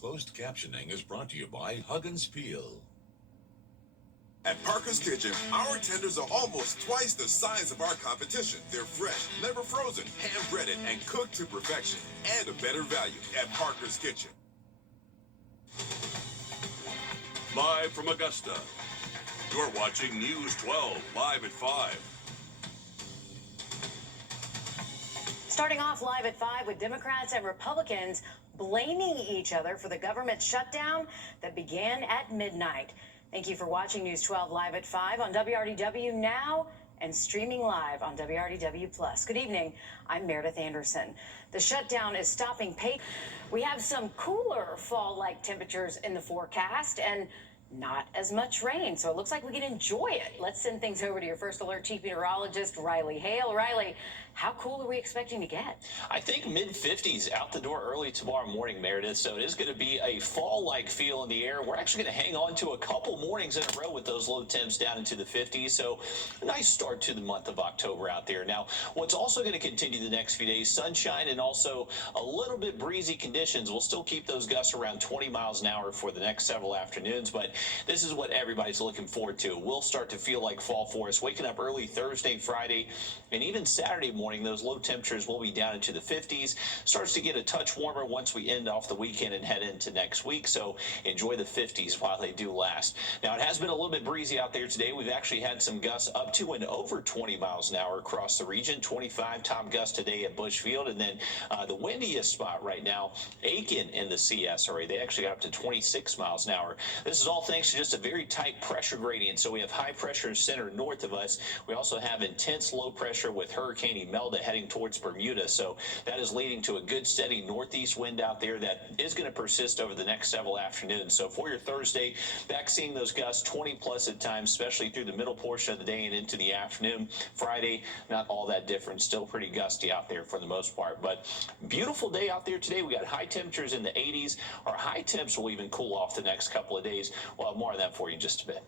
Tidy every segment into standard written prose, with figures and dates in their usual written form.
Closed captioning is brought to you by Huggins Peel. At Parker's Kitchen, our tenders are almost twice the size of our competition. They're fresh, never frozen, hand-breaded, and cooked to perfection. And a better value at Parker's Kitchen. Live from Augusta, you're watching News 12 live at 5. Starting off live at 5 with Democrats and Republicans blaming each other for the government shutdown that began at midnight. Thank you for watching News 12 live at 5 on WRDW now and streaming live on WRDW+. Good evening. I'm Meredith Anderson. The shutdown is stopping pay. We have some cooler fall-like temperatures in the forecast and not as much rain, so it looks like we can enjoy it. Let's send things over to your first alert chief meteorologist, Riley Hale. Riley, how cool are we expecting to get? I think mid-50s out the door early tomorrow morning, Meredith, so it is going to be a fall-like feel in the air. We're actually going to hang on to a couple mornings in a row with those low temps down into the 50s, so a nice start to the month of October out there. Now, what's also going to continue the next few days, sunshine and also a little bit breezy conditions. We'll still keep those gusts around 20 miles an hour for the next several afternoons, but this is what everybody's looking forward to. We'll start to feel like fall for us, waking up early Thursday, Friday, and even Saturday morning. Those low temperatures will be down into the 50s. Starts to get a touch warmer once we end off the weekend and head into next week, so enjoy the 50s while they do last. Now, it has been a little bit breezy out there today. We've actually had some gusts up to and over 20 miles an hour across the region. 25 top gust today at Bushfield, and then the windiest spot right now, Aiken in the CS area. They actually got up to 26 miles an hour. This is all thanks to just a very tight pressure gradient. So we have high pressure center north of us. We also have intense low pressure with Hurricane Imelda heading towards Bermuda. So that is leading to a good steady northeast wind out there that is going to persist over the next several afternoons. So for your Thursday, back seeing those gusts 20 plus at times, especially through the middle portion of the day and into the afternoon. Friday, not all that different. Still pretty gusty out there for the most part. But beautiful day out there today. We got high temperatures in the 80s. Our high temps will even cool off the next couple of days. We'll have more of that for you in just a bit.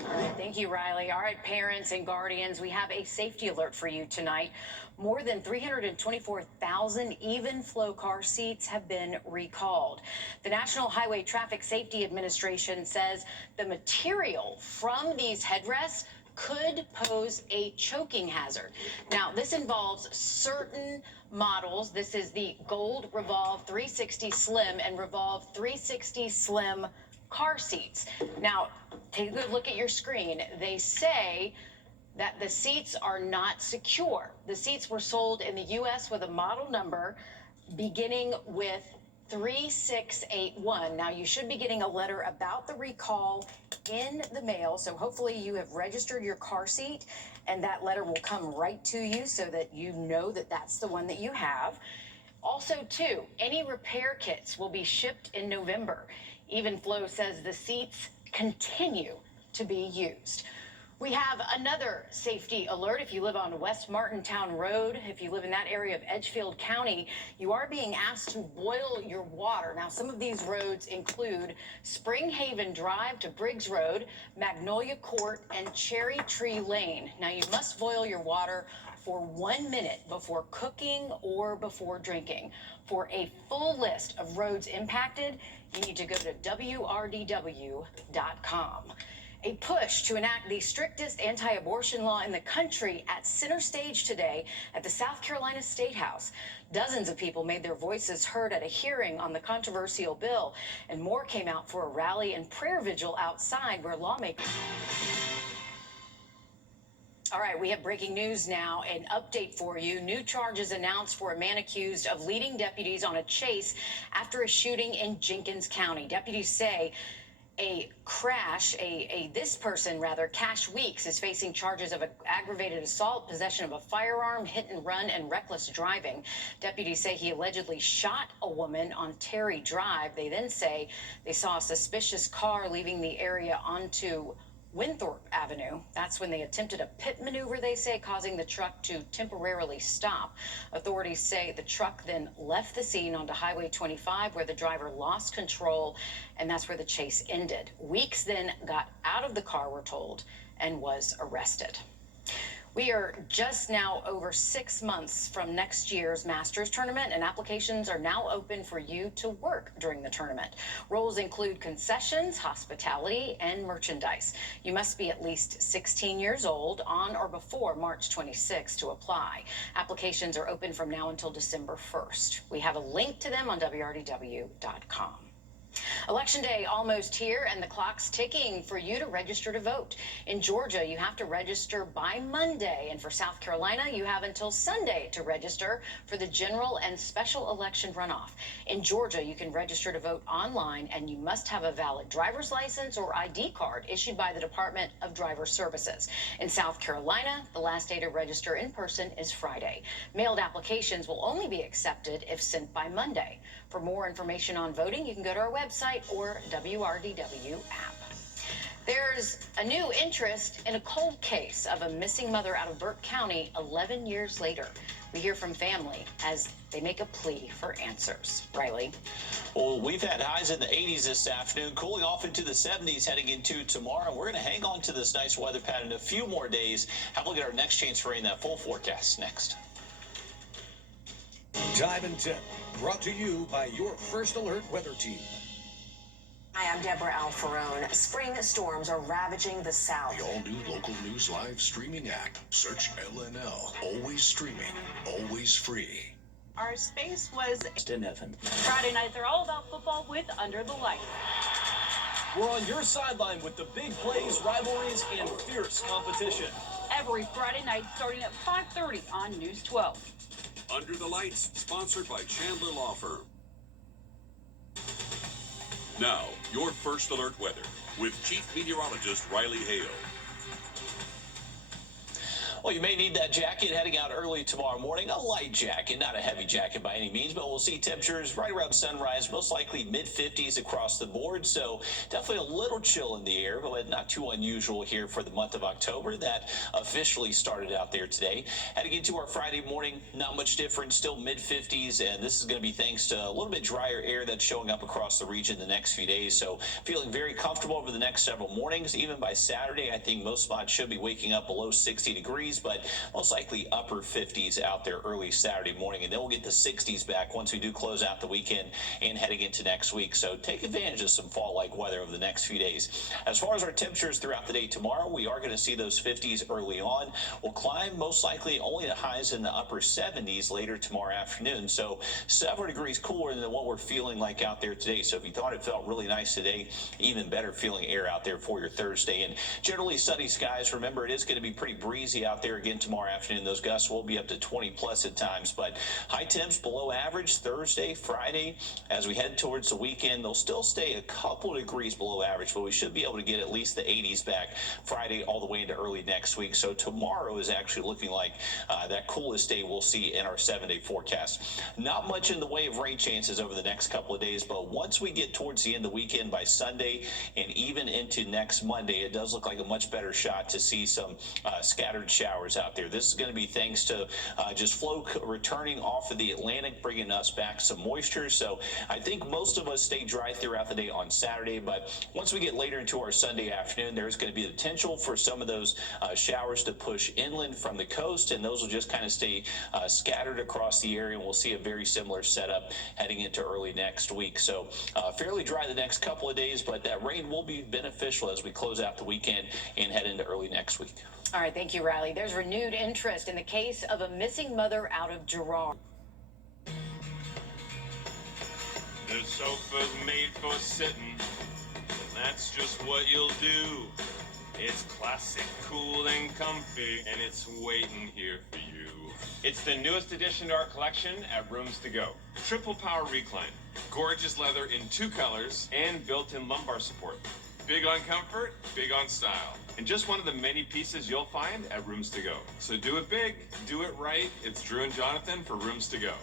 All right, thank you, Riley. All right, parents and guardians, we have a safety alert for you tonight. More than 324,000 even flow car seats have been recalled. The National Highway Traffic Safety Administration says the material from these headrests could pose a choking hazard. Now, this involves certain models. This is the Gold Revolve 360 Slim and Revolve 360 Slim car seats. Now, take a good look at your screen. They say that the seats are not secure. The seats were sold in the U.S. with a model number beginning with 3681. Now, you should be getting a letter about the recall in the mail, so hopefully you have registered your car seat and that letter will come right to you so that you know that that's the one that you have. Also, too, any repair kits will be shipped in November. Evenflow says the seats continue to be used. We have another safety alert. If you live on West Martintown Road, if you live in that area of Edgefield County, you are being asked to boil your water. Now, some of these roads include Spring Haven Drive to Briggs Road, Magnolia Court, and Cherry Tree Lane. Now, you must boil your water for 1 minute before cooking or before drinking. For a full list of roads impacted, you need to go to WRDW.com. A push to enact the strictest anti-abortion law in the country at center stage today at the South Carolina State House. Dozens of people made their voices heard at a hearing on the controversial bill, and more came out for a rally and prayer vigil outside where lawmakers... All right, we have breaking news now, an update for you. New charges announced for a man accused of leading deputies on a chase after a shooting in Jenkins County. Deputies say this person, Cash Weeks, is facing charges of aggravated assault, possession of a firearm, hit and run, and reckless driving. Deputies say he allegedly shot a woman on Terry Drive. They then say they saw a suspicious car leaving the area onto Winthorpe Avenue. That's when they attempted a pit maneuver, they say, causing the truck to temporarily stop. Authorities say the truck then left the scene onto Highway 25, where the driver lost control, and that's where the chase ended. Weeks then got out of the car, we're told, and was arrested. We are just now over 6 months from next year's Masters tournament, and applications are now open for you to work during the tournament. Roles include concessions, hospitality, and merchandise. You must be at least 16 years old on or before March 26 to apply. Applications are open from now until December 1st. We have a link to them on wrdw.com. Election day almost here, and the clock's ticking for you to register to vote. In Georgia, you have to register by Monday, and for South Carolina, you have until Sunday to register for the general and special election runoff. In Georgia, you can register to vote online, and you must have a valid driver's license or ID card issued by the Department of Driver Services. In South Carolina, the last day to register in person is Friday. Mailed applications will only be accepted if sent by Monday. For more information on voting, you can go to our website or WRDW app. There's a new interest in a cold case of a missing mother out of Burke County 11 years later. We hear from family as they make a plea for answers. Riley. Well, we've had highs in the 80s this afternoon, cooling off into the 70s heading into tomorrow. We're going to hang on to this nice weather pattern a few more days. Have a look at our next chance for rain. That full forecast next. Time and Tip, brought to you by your First Alert weather team. Hi, I'm Deborah Alfarone. Spring storms are ravaging the South. The all-new local news live streaming app. Search LNL. Always streaming, always free. Our space was In heaven. Friday nights are all about football with Under the Lights. We're on your sideline with the big plays, rivalries, and fierce competition. Every Friday night starting at 5:30 on News 12. Under the Lights, sponsored by Chandler Law Firm. Now, your First Alert weather with Chief Meteorologist Riley Hale. Well, you may need that jacket heading out early tomorrow morning. A light jacket, not a heavy jacket by any means, but we'll see temperatures right around sunrise, most likely mid-50s across the board. So definitely a little chill in the air, but not too unusual here for the month of October. That officially started out there today. Heading into our Friday morning, not much different, still mid-50s, and this is going to be thanks to a little bit drier air that's showing up across the region the next few days. So feeling very comfortable over the next several mornings. Even by Saturday, I think most spots should be waking up below 60 degrees. But most likely upper 50s out there early Saturday morning, and then we'll get the 60s back once we do close out the weekend and heading into next week. So take advantage of some fall-like weather over the next few days. As far as our temperatures throughout the day tomorrow, we are going to see those 50s early on. We'll climb most likely only to highs in the upper 70s later tomorrow afternoon. So several degrees cooler than what we're feeling like out there today. So if you thought it felt really nice today, even better feeling air out there for your Thursday. And generally sunny skies. Remember, it is going to be pretty breezy out there again tomorrow afternoon. Those gusts will be up to 20 plus at times, but high temps below average Thursday, Friday. As we head towards the weekend, they'll still stay a couple degrees below average, but we should be able to get at least the 80s back Friday all the way into early next week. So tomorrow is actually looking like that coolest day we'll see in our 7-day forecast. Not much in the way of rain chances over the next couple of days, but once we get towards the end of the weekend by Sunday and even into next Monday, it does look like a much better shot to see some scattered showers out there. This is going to be thanks to just flow returning off of the Atlantic, bringing us back some moisture. So I think most of us stay dry throughout the day on Saturday, but once we get later into our Sunday afternoon, there's going to be the potential for some of those showers to push inland from the coast, and those will just kind of stay scattered across the area, and we'll see a very similar setup heading into early next week. So fairly dry the next couple of days, but that rain will be beneficial as we close out the weekend and head into early next week. All right, thank you, Riley. There's renewed interest in the case of a missing mother out of Girard. The sofa's made for sitting, and that's just what you'll do. It's classic, cool, and comfy, and it's waiting here for you. It's the newest addition to our collection at Rooms to Go. Triple power recline, gorgeous leather in 2 colors, and built-in lumbar support. Big on comfort, big on style. And just one of the many pieces you'll find at Rooms to Go. So do it big, do it right. It's Drew and Jonathan for Rooms to Go.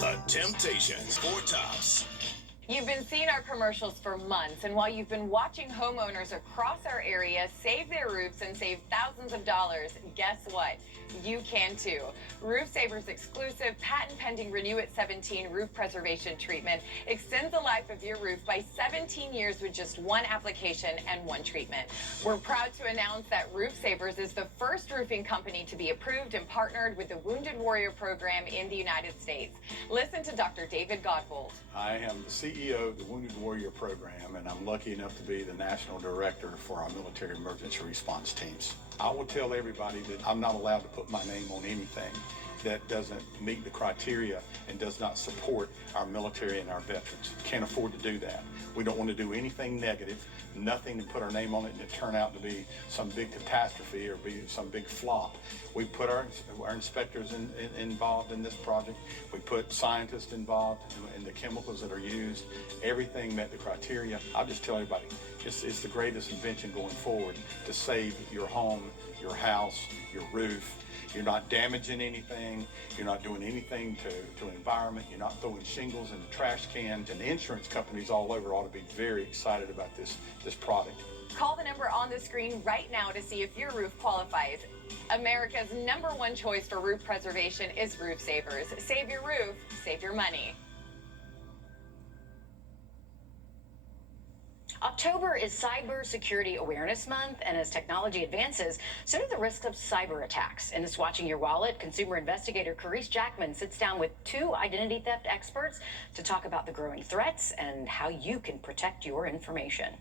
The Temptations, 4 Tops. You've been seeing our commercials for months, and while you've been watching homeowners across our area save their roofs and save thousands of dollars, guess what? You can too. Roof Saver's exclusive patent-pending Renew at 17 roof preservation treatment extends the life of your roof by 17 years with just one application and one treatment. We're proud to announce that Roof Savers is the first roofing company to be approved and partnered with the Wounded Warrior Program in the United States. Listen to Dr. David Godbold. I am the CEO of the Wounded Warrior Program, and I'm lucky enough to be the National Director for our military emergency response teams. I will tell everybody that I'm not allowed to put my name on anything that doesn't meet the criteria and does not support our military and our veterans. Can't afford to do that. We don't want to do anything negative, nothing to put our name on it and it turn out to be some big catastrophe or be some big flop. We put our inspectors involved in this project. We put scientists involved in the chemicals that are used. Everything met the criteria. I'll just tell everybody, it's the greatest invention going forward to save your home, your house, your roof. You're not damaging anything. You're not doing anything to environment. You're not throwing shingles in the trash cans. And the insurance companies all over ought to be very excited about this product. Call the number on the screen right now to see if your roof qualifies. America's #1 choice for roof preservation is Roof Savers. Save your roof, save your money. October is Cyber Security Awareness Month, and as technology advances, so do the risks of cyber attacks. In this Watching Your Wallet, consumer investigator Carice Jackman sits down with 2 identity theft experts to talk about the growing threats and how you can protect your information.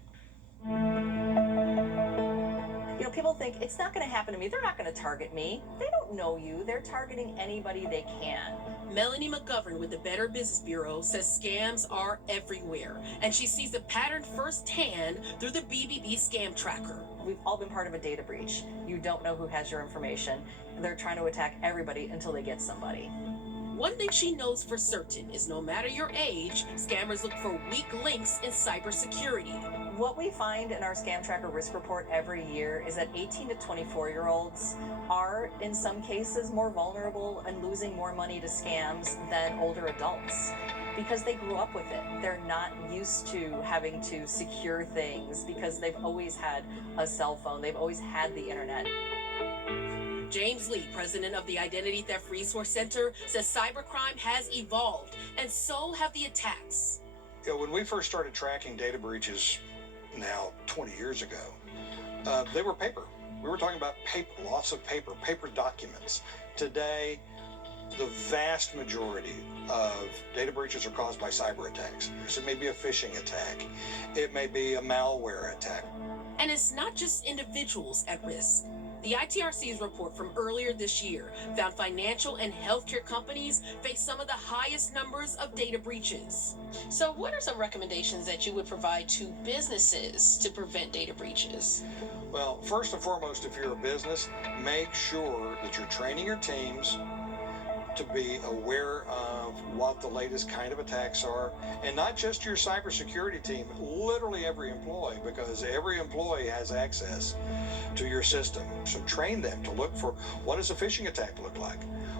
You know, people think it's not going to happen to me. They're not going to target me. They don't know you. They're targeting anybody they can. Melanie McGovern with the Better Business Bureau says scams are everywhere, and she sees the pattern firsthand through the BBB scam tracker. We've all been part of a data breach. You don't know who has your information, and they're trying to attack everybody until they get somebody. One thing she knows for certain is no matter your age, scammers look for weak links in cybersecurity. What we find in our Scam Tracker Risk Report every year is that 18 to 24-year-olds are, in some cases, more vulnerable and losing more money to scams than older adults because they grew up with it. They're not used to having to secure things because they've always had a cell phone. They've always had the internet. James Lee, president of the Identity Theft Resource Center, says cybercrime has evolved, and so have the attacks. You know, when we first started tracking data breaches now 20 years ago, they were paper. We were talking about paper, lots of paper documents. Today, the vast majority of data breaches are caused by cyber attacks. So it may be a phishing attack. It may be a malware attack. And it's not just individuals at risk. The ITRC's report from earlier this year found financial and healthcare companies face some of the highest numbers of data breaches. So what are some recommendations that you would provide to businesses to prevent data breaches? Well, first and foremost, if you're a business, make sure that you're training your teams to be aware of what the latest kind of attacks are, and not just your cybersecurity team, literally every employee, because every employee has access to your system. So train them to look for what does a phishing attack look like?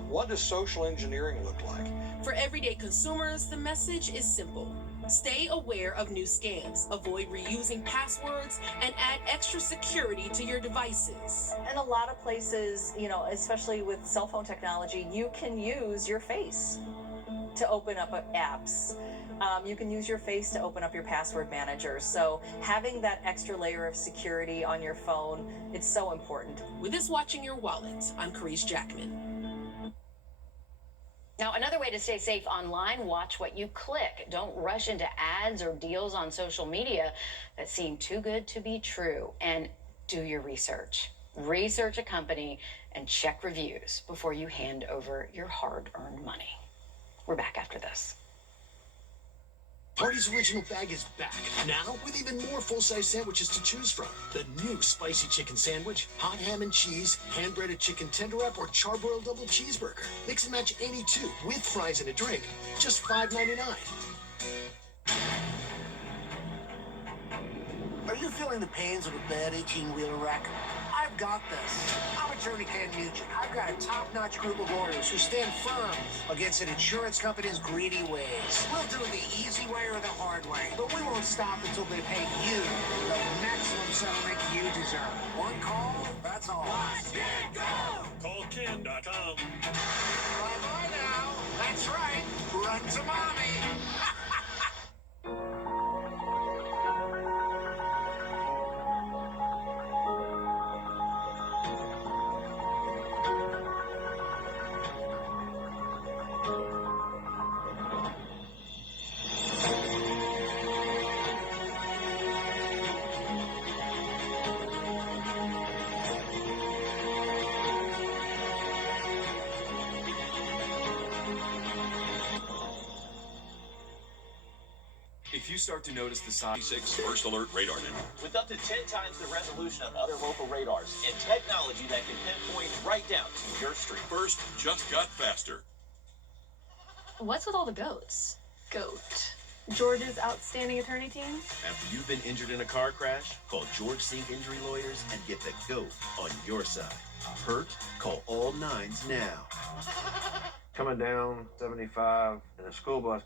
What does social engineering look like? For everyday consumers, the message is simple. Stay aware of new scams, avoid reusing passwords, and add extra security to your devices. And a lot of places, you know, especially with cell phone technology, you can use your face to open up apps. You can use your face to open up your password manager. So having that extra layer of security on your phone, it's so important. With this Watching Your Wallet, I'm Carice Jackman. Now, another way to stay safe online, watch what you click. Don't rush into ads or deals on social media that seem too good to be true. And do your research. Research a company and check reviews before you hand over your hard-earned money. We're back after this. Party's Original Bag is back, now with even more full-size sandwiches to choose from. The new spicy chicken sandwich, hot ham and cheese, hand-breaded chicken tender wrap, or charbroiled double cheeseburger. Mix and match any two with fries and a drink, just $5.99. Are you feeling the pains of a bad 18-wheeler wreck? I've got this. I'm Attorney Ken Nugent. I've got a top-notch group of lawyers who stand firm against an insurance company's greedy ways. We'll do it the easy way or the hard way, but we won't stop until they pay you the maximum settlement you deserve. One call, that's all. Let's get go! CallKen.com. Bye-bye now. That's right. Run to mommy. If you start to notice the sign, 6 First Alert Radar Net. With up to 10 times the resolution of other local radars and technology that can pinpoint right down to your street. First just got faster. What's with all the goats? Goat. George's outstanding attorney team. After you've been injured in a car crash, call George Sink Injury Lawyers and get the GOAT on your side. Hurt? Call all 9s now. Coming down 75 in a school bus.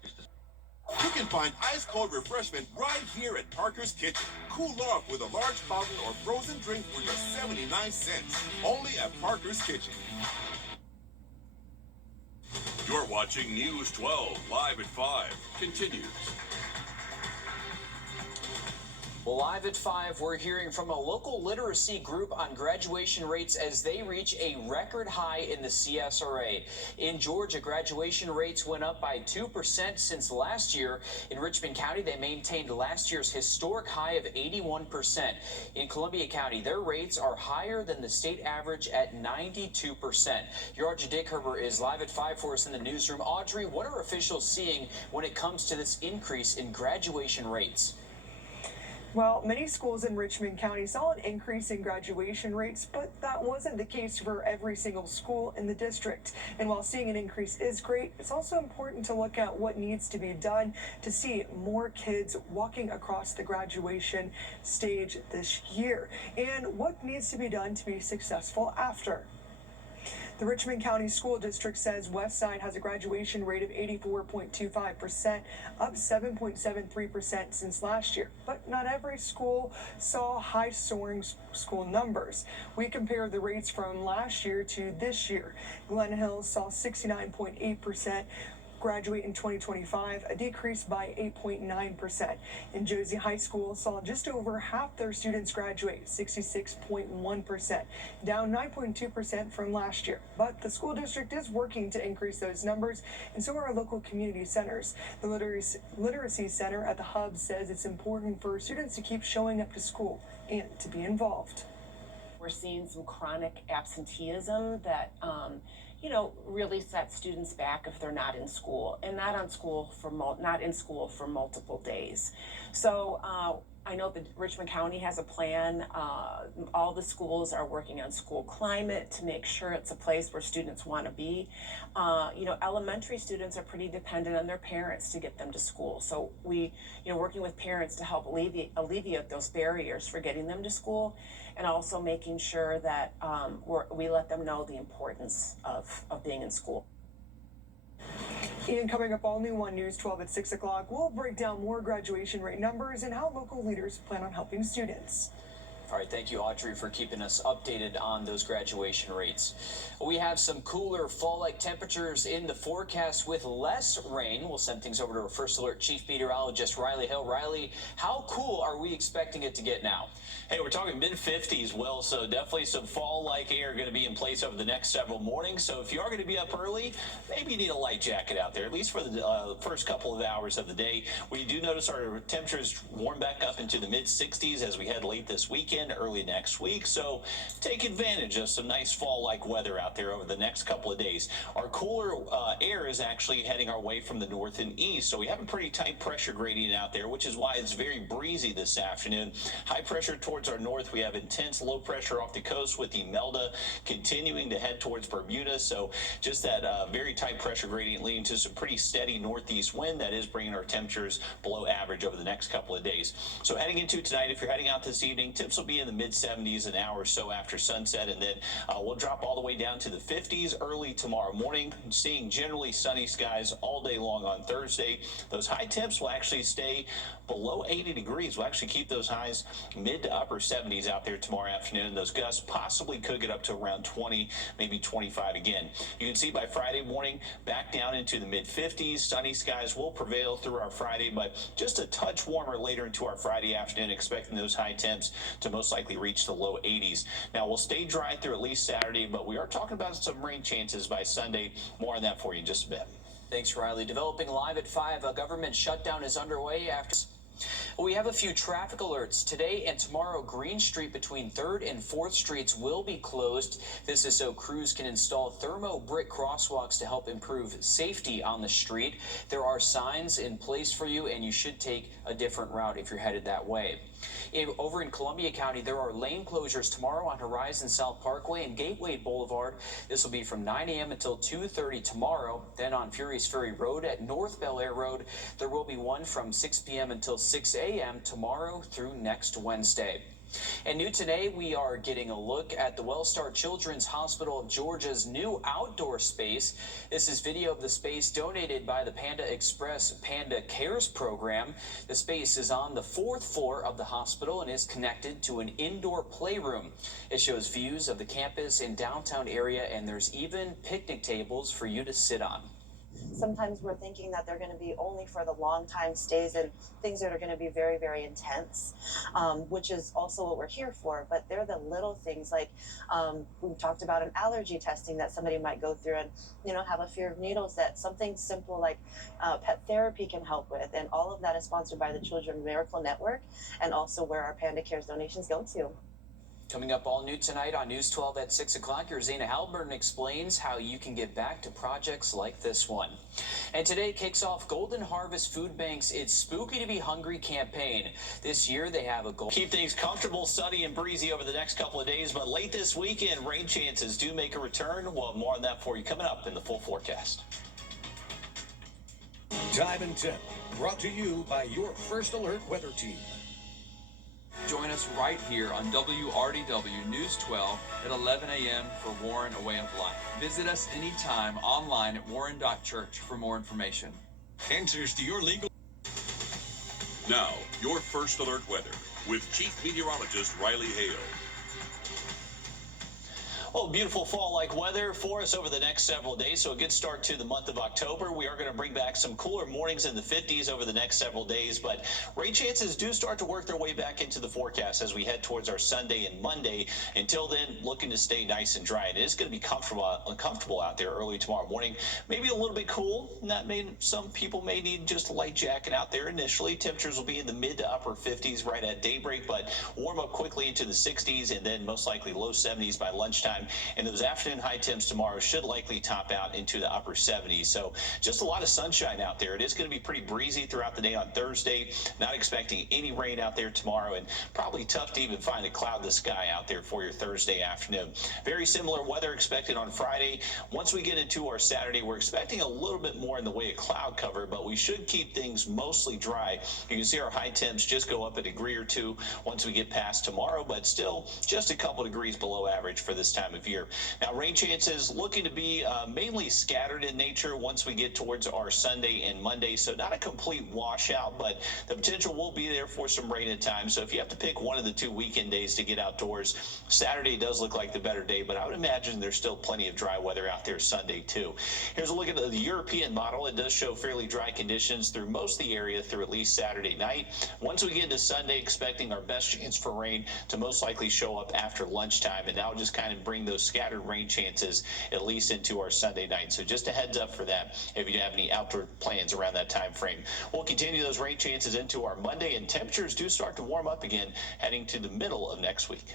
You can find ice-cold refreshment right here at Parker's Kitchen. Cool off with a large fountain or frozen drink for just 79 cents. Only at Parker's Kitchen. You're watching News 12 live at 5. Continues. Well, live at 5, we're hearing from a local literacy group on graduation rates as they reach a record high in the CSRA. In Georgia, graduation rates went up by 2% since last year. In Richmond County, they maintained last year's historic high of 81%. In Columbia County, their rates are higher than the state average at 92%. Your Audrey Dickherber is live at 5 for us in the newsroom. Audrey, what are officials seeing when it comes to this increase in graduation rates? Well, many schools in Richmond County saw an increase in graduation rates, but that wasn't the case for every single school in the district. And while seeing an increase is great, it's also important to look at what needs to be done to see more kids walking across the graduation stage this year, and what needs to be done to be successful after. The Richmond County School District says Westside has a graduation rate of 84.25%, up 7.73% since last year. But not every school saw high soaring school numbers. We compared the rates from last year to this year. Glen Hills saw 69.8% graduate in 2025, a decrease by 8.9%. And Josie High School saw just over half their students graduate, 66.1%, down 9.2% from last year. But the school district is working to increase those numbers, and so are our local community centers. The Literacy Center at the Hub says it's important for students to keep showing up to school and to be involved. We're seeing some chronic absenteeism that really set students back if they're not in school and not in school for multiple days. So I know that Richmond County has a plan. All the schools are working on school climate to make sure it's a place where students want to be. Elementary students are pretty dependent on their parents to get them to school. So we, working with parents to help alleviate those barriers for getting them to school, and also making sure that we let them know the importance of being in school. And coming up all new on News 12 at 6 o'clock, we'll break down more graduation rate numbers and how local leaders plan on helping students. All right, thank you, Audrey, for keeping us updated on those graduation rates. We have some cooler fall-like temperatures in the forecast with less rain. We'll send things over to our First Alert Chief Meteorologist, Riley Hill. Riley, how cool are we expecting it to get now? Hey, we're talking mid-50s, Will, so definitely some fall-like air going to be in place over the next several mornings. So if you are going to be up early, maybe you need a light jacket out there, at least for the first couple of hours of the day. We do notice our temperatures warm back up into the mid-60s as we head late this weekend, early next week. So take advantage of some nice fall-like weather out there over the next couple of days. Our cooler air is actually heading our way from the north and east, so we have a pretty tight pressure gradient out there, which is why it's very breezy this afternoon. High pressure towards our north. We have intense low pressure off the coast with the Melda continuing to head towards Bermuda. So just that very tight pressure gradient leading to some pretty steady northeast wind that is bringing our temperatures below average over the next couple of days. So heading into tonight, if you're heading out this evening, temps will be be in the mid-70s an hour or so after sunset, and then we'll drop all the way down to the 50s early tomorrow morning, seeing generally sunny skies all day long on Thursday. Those high temps will actually stay below 80 degrees. We'll actually keep those highs mid to upper 70s out there tomorrow afternoon. Those gusts possibly could get up to around 20, maybe 25 again. You can see by Friday morning, back down into the mid-50s. Sunny skies will prevail through our Friday, but just a touch warmer later into our Friday afternoon, expecting those high temps to most likely reach the low 80s. Now, we'll stay dry through at least Saturday, but we are talking about some rain chances by Sunday. More on that for you in just a bit. Thanks, Riley. Developing live at 5, a government shutdown is underway after... We have a few traffic alerts. Today and tomorrow, Green Street between 3rd and 4th Streets will be closed. This is so crews can install thermo brick crosswalks to help improve safety on the street. There are signs in place for you, and you should take a different route if you're headed that way. Over in Columbia County, there are lane closures tomorrow on Horizon South Parkway and Gateway Boulevard. This will be from 9 a.m. until 2:30 tomorrow. Then on Furious Ferry Road at North Bel Air Road, there will be one from 6 p.m. until 6 a.m. tomorrow through next Wednesday. And new today, we are getting a look at the Wellstar Children's Hospital of Georgia's new outdoor space. This is video of the space donated by the Panda Express Panda Cares program. The space is on the 4th floor of the hospital and is connected to an indoor playroom. It shows views of the campus and downtown area, and there's even picnic tables for you to sit on. Sometimes we're thinking that they're going to be only for the long time stays and things that are going to be very, very intense, which is also what we're here for. But they're the little things like we talked about an allergy testing that somebody might go through and, you know, have a fear of needles, that something simple like pet therapy can help with. And all of that is sponsored by the Children's Miracle Network and also where our Panda Cares donations go to. Coming up all new tonight on News 12 at 6 o'clock, your Zena Halliburton explains how you can get back to projects like this one. And today kicks off Golden Harvest Food Bank's It's Spooky to Be Hungry campaign. This year they have a goal. Keep things comfortable, sunny, and breezy over the next couple of days, but late this weekend, rain chances do make a return. We'll have more on that for you coming up in the full forecast. Time and Temp, brought to you by your First Alert weather team. Join us right here on WRDW News 12 at 11 a.m. for Warren A Way of Life. Visit us anytime online at warren.church for more information. Answers to your legal... Now, your First Alert weather with Chief Meteorologist Riley Hale. Well, beautiful fall-like weather for us over the next several days, so a good start to the month of October. We are going to bring back some cooler mornings in the 50s over the next several days, but rain chances do start to work their way back into the forecast as we head towards our Sunday and Monday. Until then, looking to stay nice and dry. And it is going to be uncomfortable out there early tomorrow morning. Maybe a little bit cool. Some people may need just a light jacket out there initially. Temperatures will be in the mid to upper 50s right at daybreak, but warm up quickly into the 60s and then most likely low 70s by lunchtime. And those afternoon high temps tomorrow should likely top out into the upper 70s. So just a lot of sunshine out there. It is going to be pretty breezy throughout the day on Thursday. Not expecting any rain out there tomorrow, and probably tough to even find a cloudless sky out there for your Thursday afternoon. Very similar weather expected on Friday. Once we get into our Saturday, we're expecting a little bit more in the way of cloud cover, but we should keep things mostly dry. You can see our high temps just go up a degree or two once we get past tomorrow, but still just a couple degrees below average for this time of year. Now, rain chances looking to be mainly scattered in nature once we get towards our Sunday and Monday, so not a complete washout, but the potential will be there for some rain at times. So if you have to pick one of the 2 weekend days to get outdoors, Saturday does look like the better day, but I would imagine there's still plenty of dry weather out there Sunday too. Here's a look at the European model. It does show fairly dry conditions through most of the area through at least Saturday night. Once we get into Sunday, expecting our best chance for rain to most likely show up after lunchtime, and that'll just kind of bring those scattered rain chances at least into our Sunday night. So just a heads up for that if you have any outdoor plans around that time frame. We'll continue those rain chances into our Monday, and temperatures do start to warm up again heading to the middle of next week.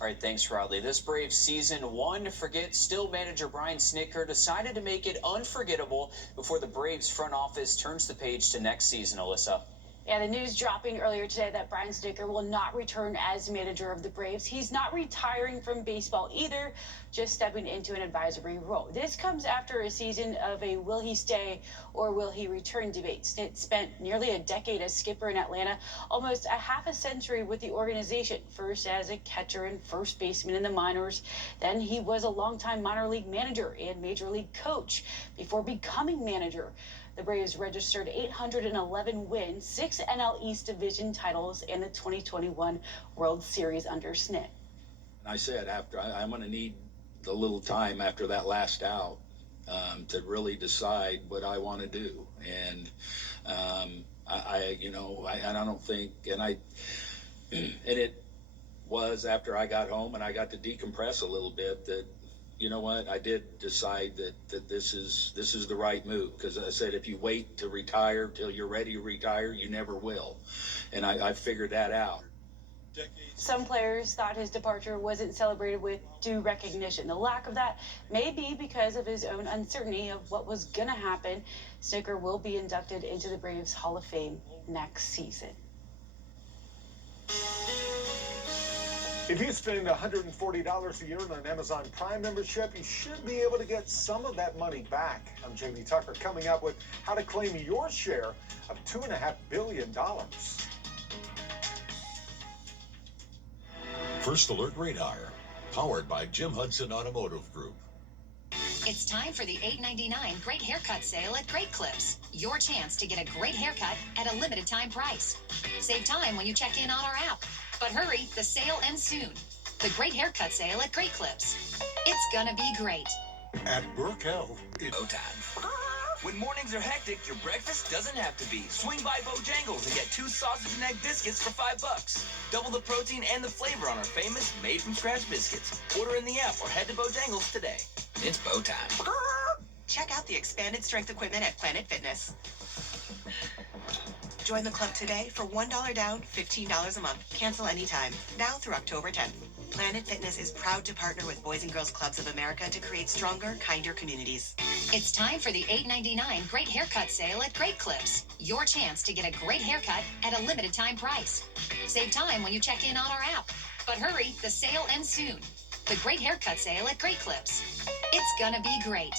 All right, thanks, Riley. This Braves season, one to forget. Still, manager Brian Snitker decided to make it unforgettable before the Braves front office turns the page to next season, Alyssa. Yeah, the news dropping earlier today that Brian Snitker will not return as manager of the Braves. He's not retiring from baseball either, just stepping into an advisory role. This comes after a season of a will he stay or will he return debate. Snit spent nearly a decade as skipper in Atlanta, almost a half a century with the organization, first as a catcher and first baseman in the minors. Then he was a longtime minor league manager and major league coach before becoming manager. The Braves registered 811 wins, 6 NL East Division titles, and the 2021 World Series under Snit. I said I'm going to need a little time after that last out to really decide what I want to do, and I don't think, and it was after I got home and I got to decompress a little bit that. You know what? I did decide that this is the right move, because I said if you wait to retire till you're ready to retire, you never will, and I figured that out. Some players thought his departure wasn't celebrated with due recognition. The lack of that may be because of his own uncertainty of what was going to happen. Snitker will be inducted into the Braves Hall of Fame next season. If you spend $140 a year on an Amazon Prime membership, you should be able to get some of that money back. I'm Jamie Tucker, coming up with how to claim your share of $2.5 billion. First Alert Radar, powered by Jim Hudson Automotive Group. It's time for the $8.99 Great Haircut Sale at Great Clips. Your chance to get a great haircut at a limited time price. Save time when you check in on our app. But hurry, the sale ends soon. The Great Haircut Sale at Great Clips. It's gonna be great. At Burke Health, it's go time. When mornings are hectic, your breakfast doesn't have to be. Swing by Bojangles and get 2 sausage and egg biscuits for $5. Double the protein and the flavor on our famous made-from-scratch biscuits. Order in the app or head to Bojangles today. It's Bo time. Check out the expanded strength equipment at Planet Fitness. Join the club today for $1 down, $15 a month. Cancel anytime. Now through October 10th. Planet Fitness is proud to partner with Boys and Girls Clubs of America to create stronger, kinder communities. It's time for the $8.99 Great Haircut Sale at Great Clips. Your chance to get a great haircut at a limited time price. Save time when you check in on our app. But hurry, the sale ends soon. The Great Haircut Sale at Great Clips. It's gonna be great.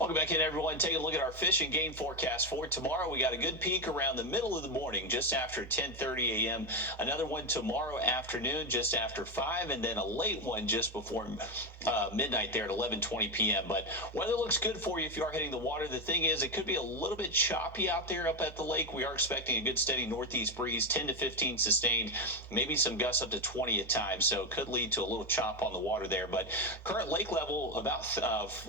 Welcome back in, everyone. Take a look at our fish and game forecast for tomorrow. We got a good peak around the middle of the morning, just after 10:30 a.m. Another one tomorrow afternoon, just after 5, and then a late one just before midnight there at 11:20 p.m. But weather looks good for you if you are hitting the water. The thing is, it could be a little bit choppy out there up at the lake. We are expecting a good steady northeast breeze, 10 to 15 sustained, maybe some gusts up to 20 at times. So it could lead to a little chop on the water there. But current lake level about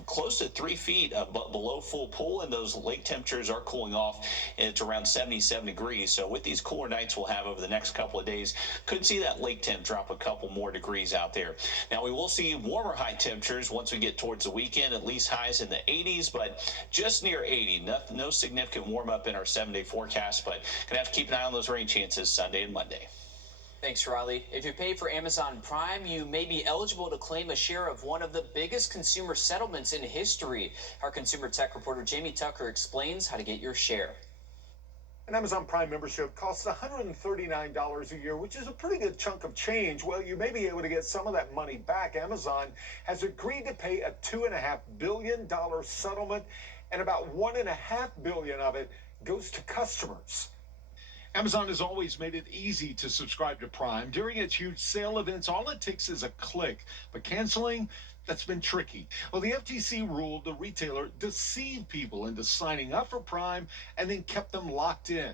close to 3 feet below full pool, and those lake temperatures are cooling off. It's around 77 degrees. So with these cooler nights we'll have over the next couple of days, could see that lake temp drop a couple more degrees out there. Now we will see warmer high temperatures once we get towards the weekend, at least highs in the 80s, but just near 80. No significant warm up in our 7-day forecast, but gonna have to keep an eye on those rain chances Sunday and Monday. Thanks, Riley. If you pay for Amazon Prime, you may be eligible to claim a share of one of the biggest consumer settlements in history. Our consumer tech reporter Jamie Tucker explains how to get your share. An Amazon Prime membership costs $139 a year, which is a pretty good chunk of change. Well, you may be able to get some of that money back. Amazon has agreed to pay a $2.5 billion settlement, and about $1.5 billion of it goes to customers. Amazon has always made it easy to subscribe to Prime. During its huge sale events, all it takes is a click. But canceling, that's been tricky. Well, the FTC ruled the retailer deceived people into signing up for Prime and then kept them locked in.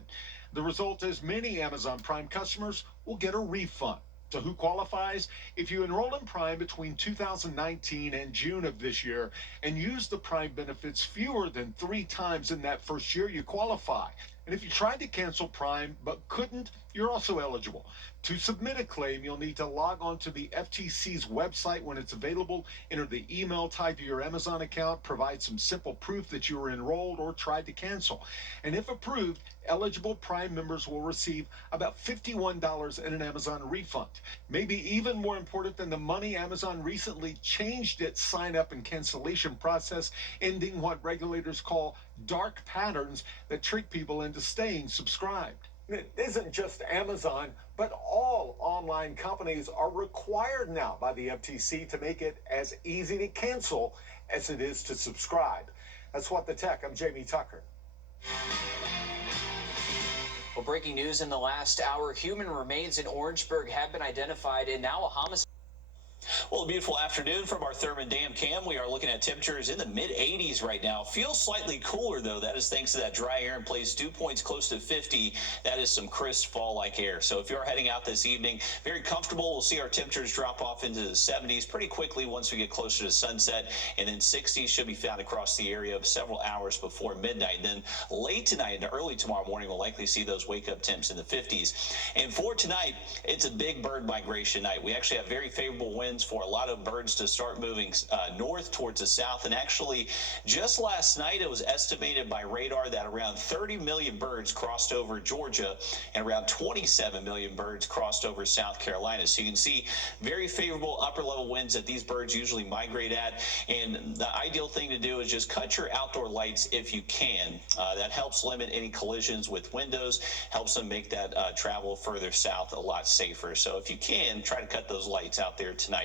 The result is many Amazon Prime customers will get a refund. So who qualifies? If you enroll in Prime between 2019 and June of this year and use the Prime benefits fewer than 3 times in that first year, you qualify. And if you tried to cancel Prime but couldn't, you're also eligible. To submit a claim, you'll need to log on to the FTC's website when it's available, enter the email tied to your Amazon account, provide some simple proof that you were enrolled or tried to cancel. And if approved, eligible Prime members will receive about $51 in an Amazon refund. Maybe even more important than the money, Amazon recently changed its sign-up and cancellation process, ending what regulators call dark patterns that trick people into staying subscribed. It isn't just Amazon, but all online companies are required now by the FTC to make it as easy to cancel as it is to subscribe. That's What the Tech. I'm Jamie Tucker. Well, breaking news in the last hour, human remains in Orangeburg have been identified and now a homicide. Well, a beautiful afternoon from our Thurman Dam cam. We are looking at temperatures in the mid-80s right now. Feels slightly cooler, though. That is thanks to that dry air in place. Dew points close to 50. That is some crisp fall-like air. So if you're heading out this evening, very comfortable. We'll see our temperatures drop off into the 70s pretty quickly once we get closer to sunset. And then 60s should be found across the area several hours before midnight. Then late tonight and early tomorrow morning, we'll likely see those wake-up temps in the 50s. And for tonight, it's a big bird migration night. We actually have very favorable winds for a lot of birds to start moving north towards the south. And actually, just last night, it was estimated by radar that around 30 million birds crossed over Georgia and around 27 million birds crossed over South Carolina. So you can see very favorable upper level winds that these birds usually migrate at. And the ideal thing to do is just cut your outdoor lights if you can. That helps limit any collisions with windows, helps them make that travel further south a lot safer. So if you can, try to cut those lights out there tonight.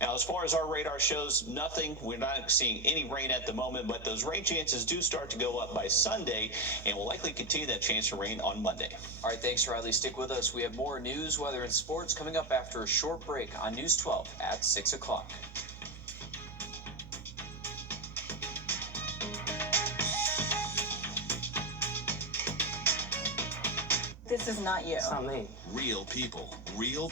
Now, as far as our radar shows, nothing. We're not seeing any rain at the moment, but those rain chances do start to go up by Sunday, and we'll likely continue that chance of rain on Monday. All right, thanks, Riley. Stick with us. We have more news, weather, and sports coming up after a short break on News 12 at 6 o'clock. This is not you. It's not me. Real people, real